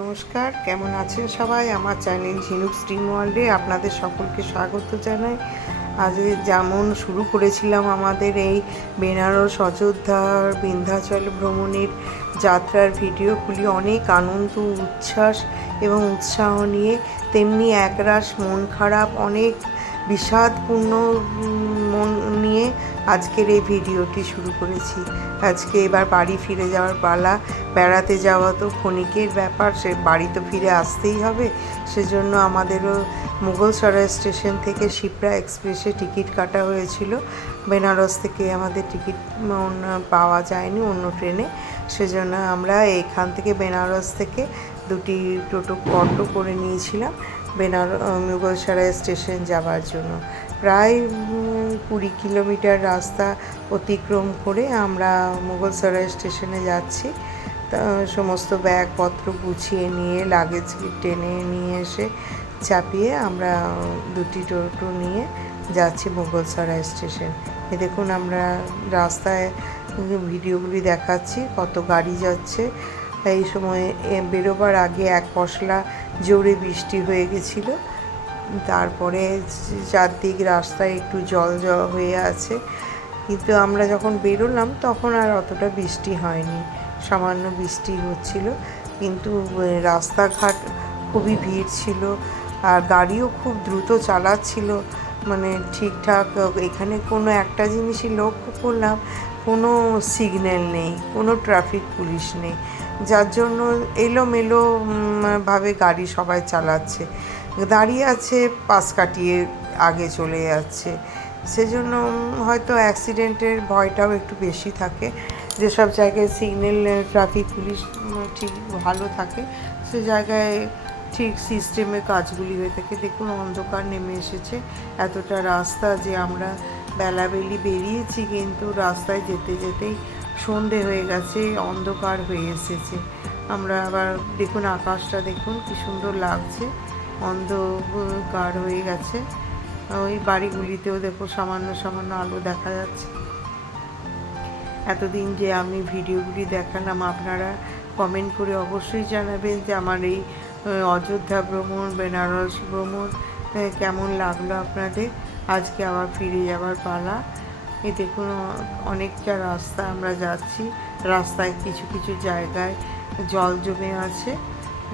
নমস্কার, কেমন আছেন সবাই? আমার চ্যানেল ঝিনুক স্ট্রিম ওয়ার্ল্ডে আপনাদের সকলকে স্বাগত জানাই। আজ যেমন শুরু করেছিলাম আমাদের এই বেনারস, অযোধ্যার, বিন্ধ্যাচল ভ্রমণের যাত্রার ভিডিওগুলি অনেক আনন্দ, উচ্ছ্বাস এবং উৎসাহ নিয়ে, তেমনি একরাশ মন খারাপ, অনেক বিষাদপূর্ণ মন নিয়ে আজকের এই ভিডিওটি শুরু করেছি। আজকে এবার বাড়ি ফিরে যাওয়ার পালা। বেড়াতে যাওয়া তো ক্ষণিকের ব্যাপার, সে বাড়ি তো ফিরে আসতেই হবে। সেজন্য আমাদেরও মুঘলসরাই স্টেশন থেকে শিপ্রা এক্সপ্রেসে টিকিট কাটা হয়েছিল। বেনারস থেকে আমাদের টিকিট পাওয়া যায়নি অন্য ট্রেনে, সেজন্য আমরা এখান থেকে বেনারস থেকে দুটি অটো করে নিয়েছিলাম মুঘলসরাই স্টেশন যাওয়ার জন্য। প্রায় 20 কিলোমিটার রাস্তা অতিক্রম করে আমরা মুঘলসরাই স্টেশনে যাচ্ছি। সমস্ত ব্যাগপত্র গুছিয়ে নিয়ে লাগেজ টেনে নিয়ে এসে চাপিয়ে আমরা দুটি টোটো নিয়ে যাচ্ছি মুঘলসরাই স্টেশন। দেখুন, আমরা রাস্তায় ভিডিওগুলি দেখাচ্ছি, কত গাড়ি যাচ্ছে। এই সময় বেরোবার আগে এক পশলা জোরে বৃষ্টি হয়ে গেছিলো। তারপরে চারদিক রাস্তায় একটু জল হয়ে আছে, কিন্তু আমরা যখন বেরোলাম তখন আর অতটা বৃষ্টি হয়নি, সামান্য বৃষ্টি হচ্ছিল। কিন্তু রাস্তাঘাট খুবই ভিড় ছিল, আর গাড়িও খুব দ্রুত চালাচ্ছিল, মানে ঠিকঠাক। এখানে কোনো একটা জিনিসই লক্ষ্য করলাম, কোনো সিগন্যাল নেই, কোনো ট্রাফিক পুলিশ নেই, যার জন্য এলোমেলো ভাবে গাড়ি সবাই চালাচ্ছে, দাঁড়িয়ে আছে, পাশ কাটিয়ে আগে চলে যাচ্ছে। সেজন্য হয়তো অ্যাক্সিডেন্টের ভয়টাও একটু বেশি থাকে। যেসব জায়গায় সিগন্যাল, ট্রাফিক পুলিশ ঠিক ভালো থাকে, সে জায়গায় ঠিক সিস্টেমে কাজগুলি হয়ে থাকে। দেখুন, অন্ধকার নেমে এসেছে, এতটা রাস্তা যে আমরা বেলাবেলি বেরিয়েছি, কিন্তু রাস্তায় যেতে যেতেই সন্ধে হয়ে গেছে, অন্ধকার হয়ে এসেছে। আমরা আবার দেখুন, আকাশটা দেখুন কি সুন্দর লাগছে, অন্ধকার হয়ে গেছে। ওই বাড়িগুলিতেও দেখো সামান্য সামান্য আলো দেখা যাচ্ছে। এতদিন যে আমি ভিডিওগুলি দেখালাম, আপনারা কমেন্ট করে অবশ্যই জানাবেন যে আমার এই অযোধ্যা ভ্রমণ, বেনারস ভ্রমণ কেমন লাগলো আপনাদের। আজকে আবার ফিরে যাওয়ার পালা। এই দেখুন, অনেকটা রাস্তা আমরা যাচ্ছি, রাস্তায় কিছু কিছু জায়গায় জল জমে আছে।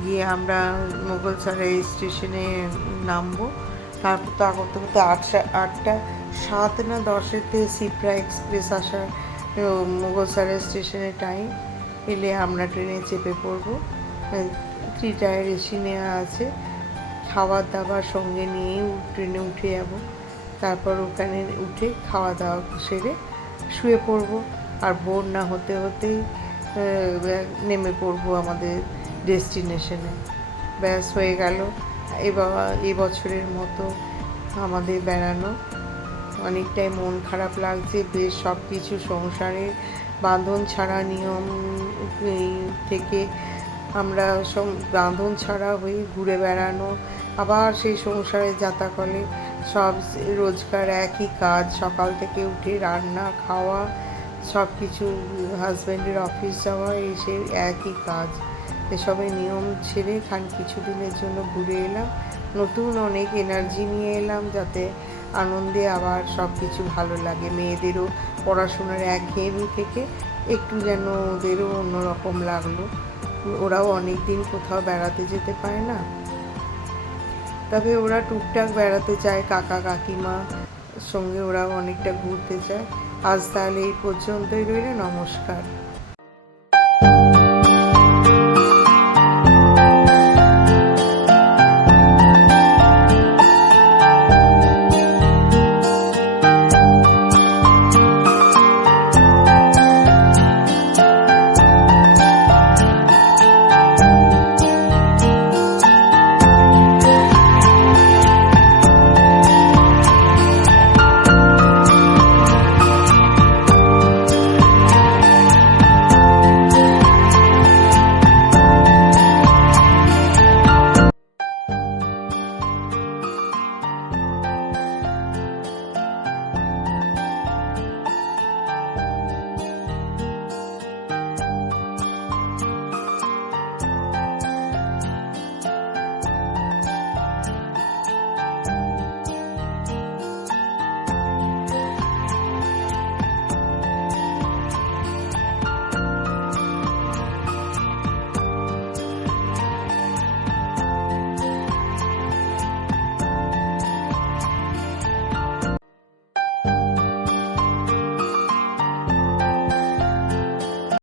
গিয়ে আমরা মুঘলসরাই স্টেশনে নামবো। তারপর তা করতে করতে 8:07 না 10-এতে শিপ্রা এক্সপ্রেস আসার মুঘলসরাই স্টেশনে টাইম। এলে আমরা ট্রেনে চেপে পড়বো। 3 টায়ার এসি নেওয়া আছে, খাবার দাবার সঙ্গে নিয়েই ট্রেনে উঠে যাব। তারপর ওখানে উঠে খাওয়া দাওয়া সেরে শুয়ে পড়বো, আর ভোর না হতে হতেই নেমে পড়বো আমাদের ডেস্টিনেশনে। ব্যাস হয়ে গেল এ বছরের মতো আমাদের বেড়ানো। অনেকটাই মন খারাপ লাগছে, বেশ সব কিছু সংসারের বাঁধন ছাড়া, নিয়ম থেকে আমরা বাঁধন ছাড়া হয়ে ঘুরে বেড়ানো, আবার সেই সংসারে যাতাকলে সব রোজকার একই কাজ, সকাল থেকে উঠে রান্না, খাওয়া, সব কিছু, হাজব্যান্ডের অফিস যাওয়া, এই সেই একই কাজ। এসবের নিয়ম ছেড়ে কিছুদিনের জন্য ঘুরে এলাম, নতুন অনেক এনার্জি নিয়ে এলাম, যাতে আনন্দে আবার সব কিছু ভালো লাগে। মেয়েদেরও পড়াশোনার একঘেয়েমি থেকে একটু যেন ওদেরও অন্যরকম লাগলো। ওরাও অনেক দিন কোথাও বেড়াতে যেতে পারে না, তবে ওরা টুকটাক বেড়াতে চায়, কাকা কাকিমা সঙ্গে ওরাও অনেকটা ঘুরতে চায়। আজ তাহলে এই পর্যন্তই রইল। নমস্কার।